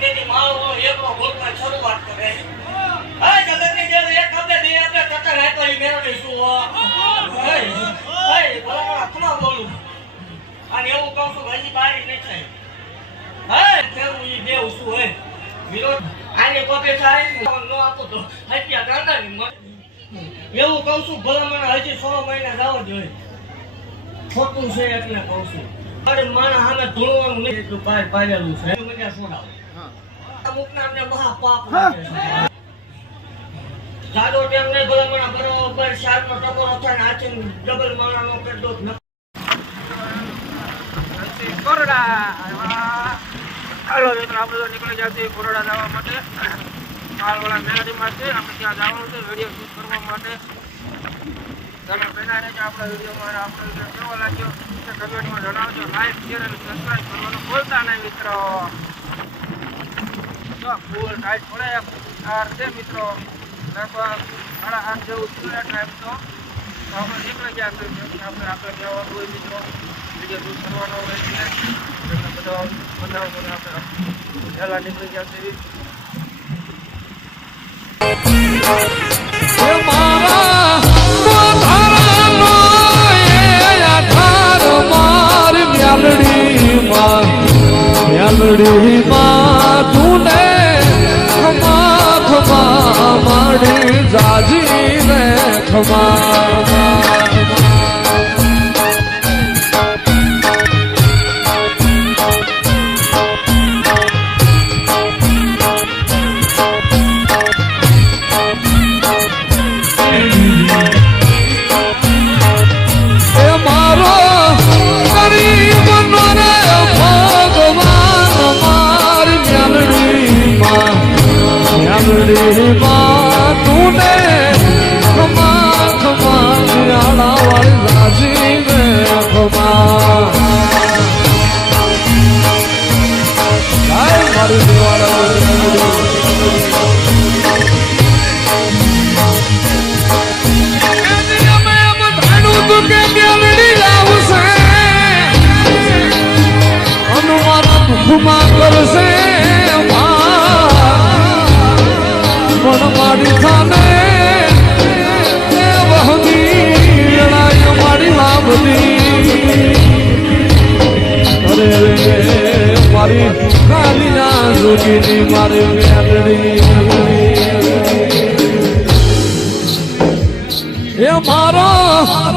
તેથી મારો એકલો ગોતમાં શરૂઆત કરે હે જગતની જે એક આપણે દે આપણે તતા રાય તો ઈ મેરો શું હે હે ભલા ખમા બોલું અને એવું કહું છું હજી બારી ન થાય હે કેવું ઈ દેવ શું હે વિરોધ આને કોપે થાય નો આપો તો હત્યા ગાંડાની એવું કહું છું ભલા મને હજી 6 મહિના જાવ જોઈએ ખોટું છે એટલે કહું છું અરે માણા સામે ધોળવાનું નહીં એટલું બહાર પાડેલું છે મજા છોડાવ અમુક નામને મહા પાપ જાડો ટેમ નહીં ભલા મને બરોબર શાર્પનો ટકોરો થાય ને આચીન ડબલ માણાનો કરડો કોરડા હાલો મિત્રો આપણે તો નીકળી જશે કોરડા જવા માટે માલવાળા મેળાડીમાં છે આપણે ત્યાં જવાનું છે વિડીયો શૂટ કરવા માટે તમે પહેલાં રહેજો આપણા વિડીયોમાં આપણો વિડીયો કેવો લાગ્યો કમેન્ટમાં જણાવજો લાઈક શેર અને સબસ્ક્રાઈબ કરવાનું ભૂલતા નહીં મિત્રો જો ફૂલ ટાઈટ પડે કાર છે મિત્રો લગભગ 8:30 જેવું થયું ટાઈમ તો આપણે નીકળી ગયા આપણે જવાનું હોય મિત્રો વિડીયો શૂટ કરવાનો હોય એટલે બધો આપણે પહેલાં નીકળી ગયા છે મ્યાલડી માં તુને ખમા ખમા માડી જાજી રે ખમા તુને ખમા ખમા શિયાળા વાળી રાજી રે ખમા મારી દુઃખમાં કરશે પણ મારી થાને વહની લડાઈ મારી લાંબી અરે મારી ખાલી ના જોગીની મારી મેલડી એ મારો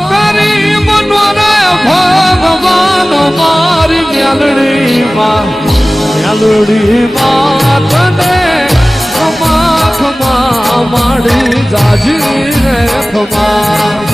તારી મનવાને ભગવાન મારી મેલડી માં તને ખમા ખમા માડી જાજી રે ખમા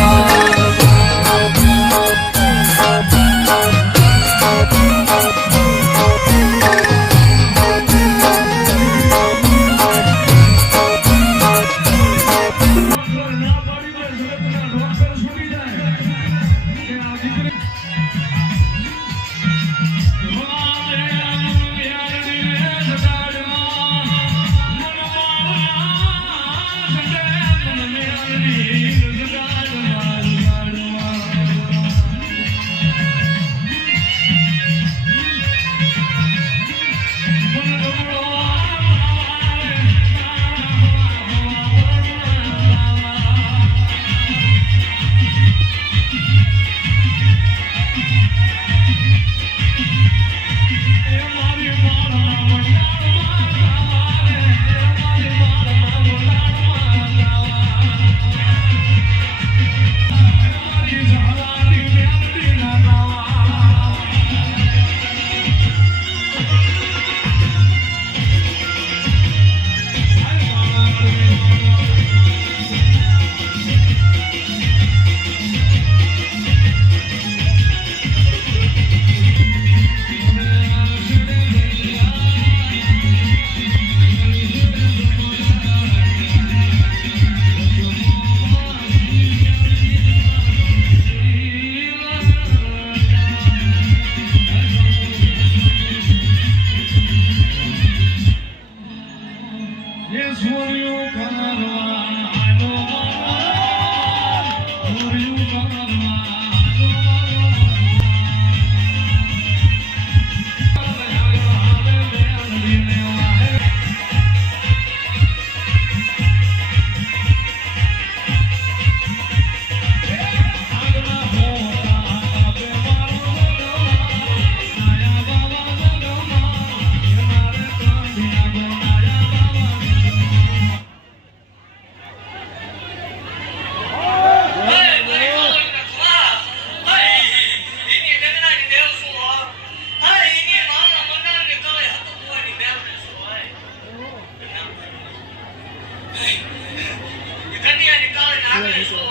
કન્યાની કાળે નાગરી શું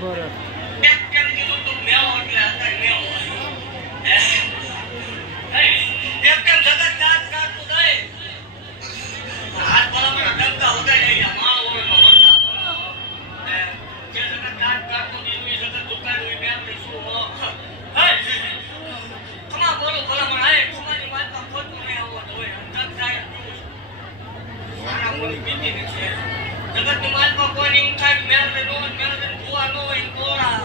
બરાબર. કેમ કીધું તું મેળો એટલે અત્યારે મેળો એમ કેમ જગત જાત કાઢતું જાય હાથ ભલામણ ડંકા વગાડે અહીંયા માળોમાં વળતા જે જગત જાત કાઢતું દીધું એ જગત દુકાન હોય મેળ શું ખમા બોલો ભલામણ આય ખમાની વાતમાં ખોટું નહીં આવવાનું હોય અંતર થાય મારા મોની બીતી ને છે જગતની વાતમાં કોઈ નહીં થાય મેળ ને નો મેળ ને ભૂવા નો હોય કોળા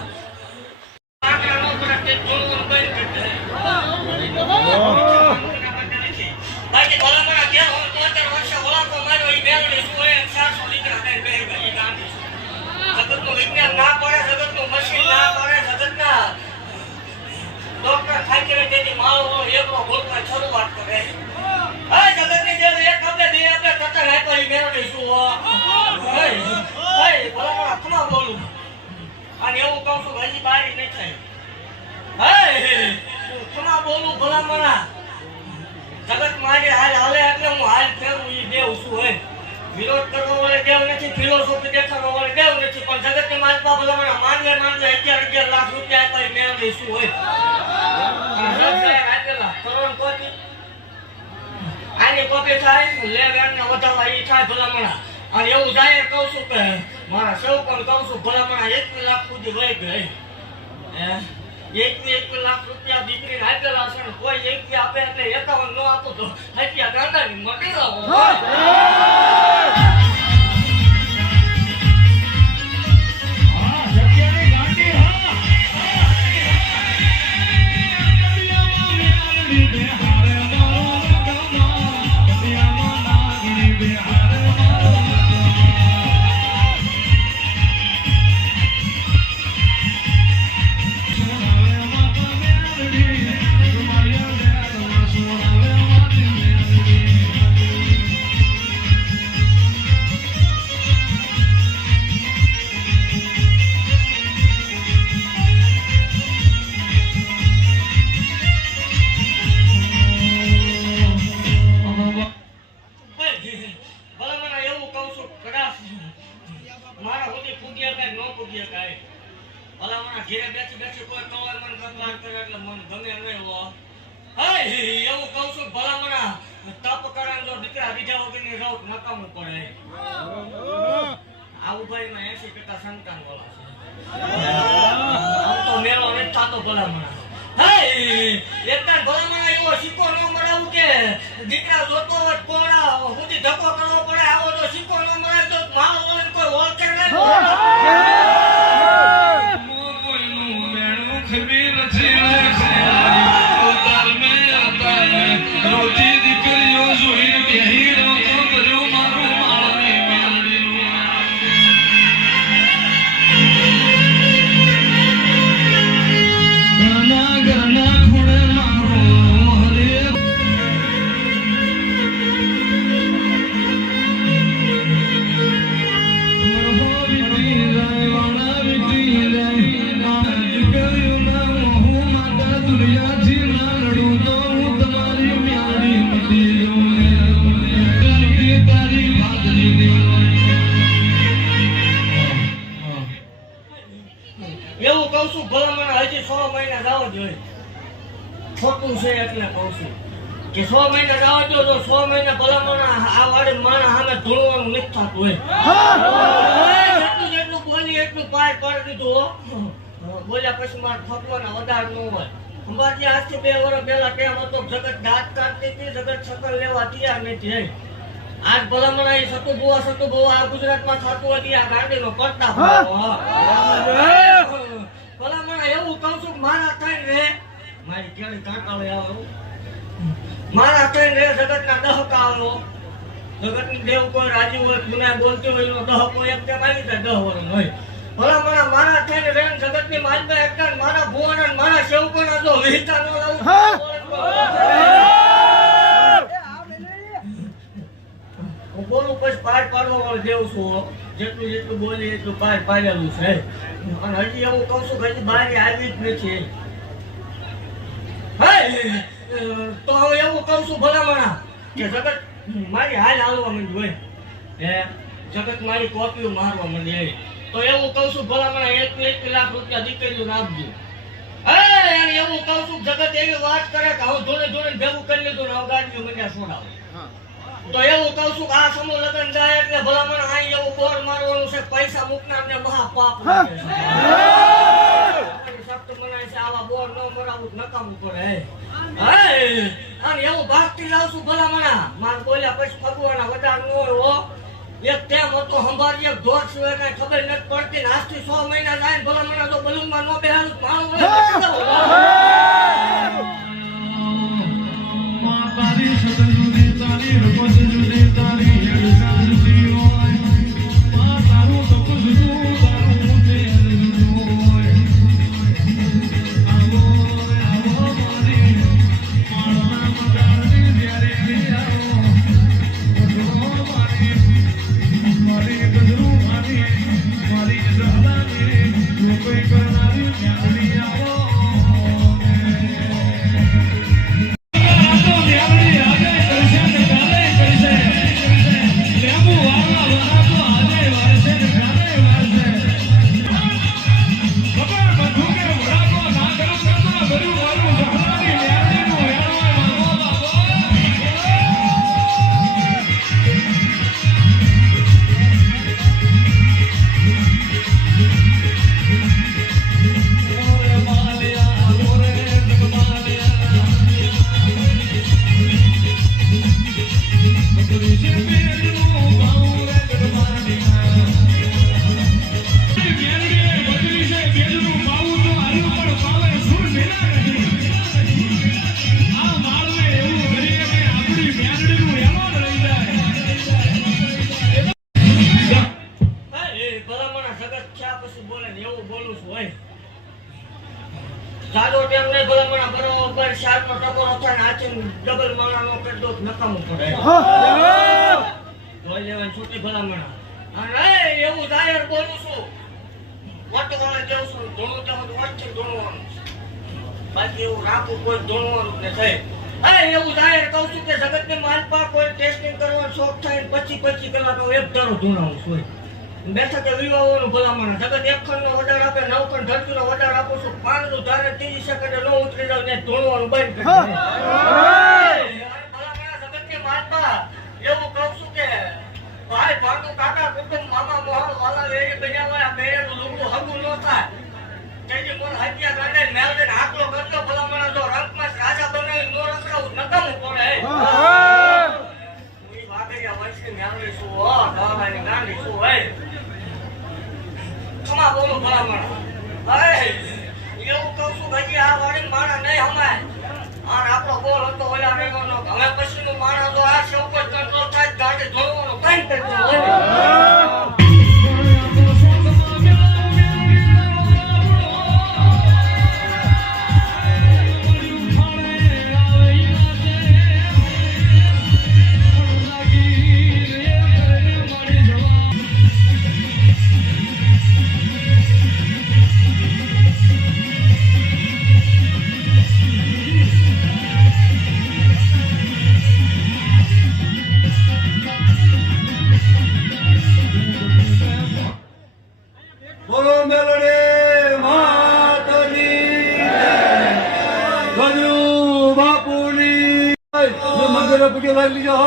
આકરા નો કરે તે ધોળું બંધ કરી દે બાકી ભલામણ ગયા હોય 75 વર્ષ ઓળાકો માર્યો એ મેળ ને શું હોય 400 લીટર થાય બે ભાઈ ગાંધી જગતનું વિજ્ઞાન ના પડે જગતનું મશીન ના પડે જગતના ડોક્ટર ખાઈ તેથી માળો એકલો ભોગવા શરૂઆત કરે હા જગતની જે એક આપણે બે આપણે તતર આપ્યો એ મેળો નહીં શું ભલામણ ખમા બોલું અને એવું કહું છું હજી બારી નહીં થાય ખમા બોલું ભલામણ જગત મારી હાલ હાલે એટલે હું હાલ ફેરવું એ દેવ છું હોય વિરોધ કરવા વાળે દેવ નથી ફિલોસોફી દેખાડવા વાળે દેવ નથી પણ જગતની માલપા ભલામણ માનવે 11 લાખ રૂપિયા આપ્યા એ મેળો નહીં શું હોય કરોડ કોટી આની કોપી થાય લે વેણને વધારવા એ થાય ભલામણા અને એવું જાય કહું છું કે મારા સેવકોને કહું છું ભલામણા 1 લાખ સુધી વહી ગઈ 1 લાખ રૂપિયા દીકરીને આપેલા છે ને કોઈ 1 આપે એટલે 51 નો આપો તો હત્યા ગાંડાની મટી રહો આવું ભાઈ માં 80% સંતાન વાળા છે આમ તો મેળો નથી થતો ભલામણ એકતા ભલામણ એવો સિક્કો ન મળાવું કે દીકરા જોતો હોય કોણા સુધી ધક્કો કરવો પડે આવો તો સિક્કો ન મળે તો માલ વળે કોઈ ઓળખે નહીં એવું કહું છું ભલામણ હજી 6 મહિના જાવ જોઈએ ખોટું છે એટલે કહું છું કે 6 મહિના જાવ તો 6 મહિના ભલામણ આ વાડે માણસ સામે ધોળવાનું નથી થતું હોય જેટલું બોલી એટલું પાર કરી દીધું બોલ્યા પછી મારે ફકવાના વધાર ન હોય અંબાજી આજથી 2 વર્ષ પહેલા કેમ હતો જગત દાંત કાઢતી હતી જગત શકલ લેવા તૈયાર નથી આજ ભલામણ એ સતુ બુવા આ ગુજરાતમાં થતું હતી આ ગાંડીનો પડતા ભલામણ એવું કહું છું મારા કઈ રે મારી કેળી કાંટાળે આવો મારા કઈ રે જગતના દહકા આવો જગતની દેવ કોઈ રાજી હોય ગુના બોલતી હોય એનો દહકો એક તેમ આવી જાય 10 વર્ષ હોય ભલામણ મારા થઈને રે જગતની માલમાં એક મારા ભુવન અને મારા સેવકોના જો વિહિતા ન લાવું બોલું પછી પાર પાડવા વાળો દેવ છું જેટલું બોલી એટલું પાર પાડેલું છે અને હજી એવું કહું છું કે હજી બારી આવી જ નથી તો હવે એવું કહું છું ભલામણા કે જગત મારી હાલ હાલવા માંડી હોય હે જગત મારી કોપીઓ મારવા માંડી તો એવું કહું છું ભલામણ 1 લાખ રૂપિયા દીકરીઓને આપજો અને એવું કહું છું જગત એવી વાત કરે કે હું ધોને ધોને ભેગું કરી લીધું ને ગાડીઓ મને છોડાવો તો એવું કહું છું કે આ સમૂહ લગ્ન જાય એટલે ભલામણ અહીં એવું બોર મારવાનું છે પૈસા મૂકનારને મહા પાપ લાગે છે સખ્ત મનાય છે આવા બોર ન મરાવું નકામું પડે અને એવું ભાગતી લાવ છું ભલામણા માર બોલ્યા પછી ભગવાના વડા ન હોય એક તેમ હતો સંભાળી એક ધોર સિવાય કઈ ખબર નથી પડતી ને આજથી 6 મહિના જાય ભલામણા તો બલૂનમાં ન બેહારું મારું સાદો ટેમ નહીં ભલામણા બરોબર શાર્પનો ટકોરો થાય ને આચીન ડબલ માણાનો કરદો નકામું પડે જોઈ લેવાની છૂટી ભલામણા અને એવું જાહેર બોલું છું વટવાળા જેવું છું ધોણું તેમ વચ્ચે ધોણવાનું બાકી એવું રાખું કોઈ ધોણવાનું ને થાય એવું જાહેર કહું છું કે જગતની માલપા કોઈ ટેસ્ટિંગ કરવાનો શોખ થાય 25 કલાક એક ધારો ધોણાવું છું બેઠા કે વિવાહોનું ભલામણ જગત 1 ખંડનો ઓર્ડર આપે 9 ખંડ ધરતીનો ઓર્ડર આપું છું 5 નું ધારે 30 સેકન્ડે ન ઉતરી જાવ ને ધોણવાનું બંધ કરી દે ભલામણ જગતની માલપા એવું કહું છું કે ભાઈ ભાંડુ કાકા કુટુંબ મામા મોહન વાલા વેરી બન્યા મેરેનું લુગડું હગું ન થાય તેજી મોન હત્યા ગાંડે મેલ દે આકલો કરતો ભલામણ જો રંગમાં રાજા બનાવી નો રખડાવું નકામું પડે ઈ વાગડિયા વર્ષે મેલડી શું હો દવાની ગાંડી શું હોય કમા બોલું ભલામણ એવું કહું છું હજી આ વાળી માણા નહીં હમાય અને આપણો બોલ હતો ઓલા રેગોનો હવે પછીનું માણસ તો આ શોક જ કંટ્રોલ થાય ગાડી ધોવાનો કઈ કરતો હોય બોલો મેલડી માતની ગજુ બાપુની મંદિરે પૂજો લાગી લીજો